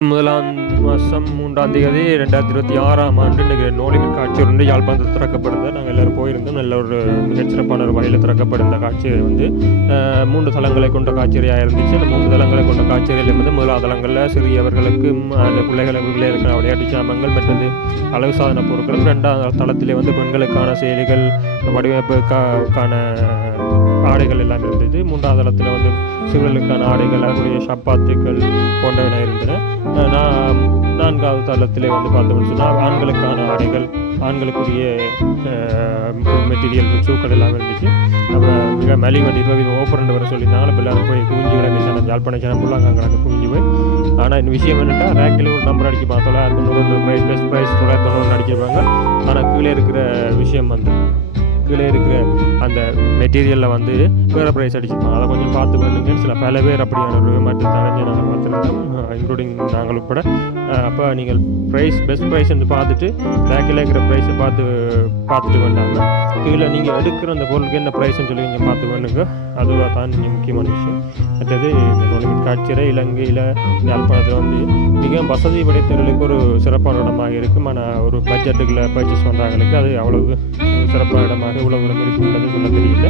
முதலாம் மாதம் மூன்றாம் தேதி ரெண்டாயிரத்தி இருபத்தி ஆறாம் ஆண்டு இன்றைக்கு நோலிமின் காட்சி ஒன்று யாழ்ப்பாணத்தில் திறக்கப்படுது நாங்கள் எல்லோரும் நல்ல ஒரு மிகச்சிறப்பான ஒரு வகையில் இந்த காட்சி வந்து மூன்று தளங்களை கொண்ட காட்சியாக இருந்துச்சு. அந்த மூன்று தளங்களை கொண்ட காட்சியில் வந்து முதலாவது தளங்களில் சிறியவர்களுக்கும் அந்த பிள்ளைகளுக்குள்ளே இருக்கிற விளையாட்டு சாமங்கள் மற்றது அழகு சாதன பொருட்களும். ரெண்டாவது தளத்திலே வந்து பெண்களுக்கான செயலிகள் வடிவமைப்புக்கான ஆடைகள் எல்லாம் இருந்தது. மூன்றாவது தளத்தில் வந்து சிவர்களுக்கான ஆடைகள் அவருடைய சப்பாத்துக்கள் போன்றவன இருந்தன. நான் நான்காவது தளத்திலே வந்து பார்த்தோம்னு சொன்னால் ஆண்களுக்கான ஆடைகள் ஆண்களுக்குரிய மெட்டீரியல் ஷூக்கள் எல்லாம் இருந்துச்சு அப்புறம் மிக மலிவு இருபது ஓஃபர் ரெண்டு வர சொல்லியிருந்தாங்க இப்போ எல்லாரும் போய் குவிஞ்சு விட சேனம் ஜாழ்ப்பாண சேனம் ஃபுல்லாக அங்கே அங்கே குவிஞ்சு போய் ஆனால் இந்த விஷயம் என்னென்னா ரேக்கில் ஒரு நம்பர் அடிக்க பார்த்தோம் தொள்ளாயிரத்தி தொண்ணூறு ப்ரைஸ் பெஸ்ட் ப்ரைஸ் தொள்ளாயிரத்தி தொண்ணூறு அடிச்சிருப்பாங்க ஆனால் கீழே இருக்கிற விஷயம் வந்து கீழே இருக்கிற அந்த மெட்டீரியலில் வந்து வேறு ப்ரைஸ் அடிச்சிருப்பாங்க. அதை கொஞ்சம் பார்த்து பண்ணுங்கன்னு சில பல பேர் அப்படியான ஒரு விமானத்தை அடைஞ்சு நாங்கள் பார்த்துருந்தோம் இன்க்ளூடிங் நாங்கள் உட்பட அப்போ நீங்கள் ப்ரைஸ் பெஸ்ட் ப்ரைஸ் வந்து பார்த்துட்டு பேக்கில் இருக்கிற ப்ரைஸை பார்த்து பார்த்துட்டு வேண்டாங்க கீழே நீங்கள் எடுக்கிற அந்த பொருளுக்கு என்ன ப்ரைஸ்ன்னு சொல்லி நீங்கள் பார்த்து வேணுங்க அதுவாக தான் நீங்கள் முக்கியமான விஷயம். மற்றது இந்த நொடிமின் இலங்கையில் யாழ்ப்பாணத்தில் வந்து மிக வசதி படைத்தவர்களுக்கு ஒரு சிறப்பான இடமாக இருக்கும். ஆனால் ஒரு பட்ஜெட்டுக்குள்ள பர்ச்சேஸ் பண்ணுறாங்களுக்கு அது அவ்வளவு சிறப்பான இடமாக இவ்வளவு தூரம் இருக்குன்றது சொல்ல தெரியல.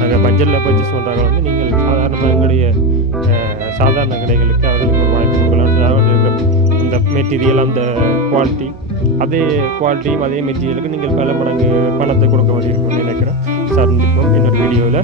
நாங்கள் பட்ஜெட்டில் பர்ச்சேஸ் பண்ணுறாங்க வந்து நீங்கள் சாதாரணமாக எங்களுடைய சாதாரண கடைகளுக்கு அவர்களுக்கு ஒரு வாய்ப்பு கொடுக்கலாம். அந்த மெட்டீரியல் அந்த குவாலிட்டி அதே குவாலிட்டியும் அதே மெட்டீரியலுக்கு நீங்கள் பல மடங்கு பணத்தை கொடுக்க வேண்டியிருக்கும்னு நினைக்கிறேன். சார் இன்னொரு வீடியோவில்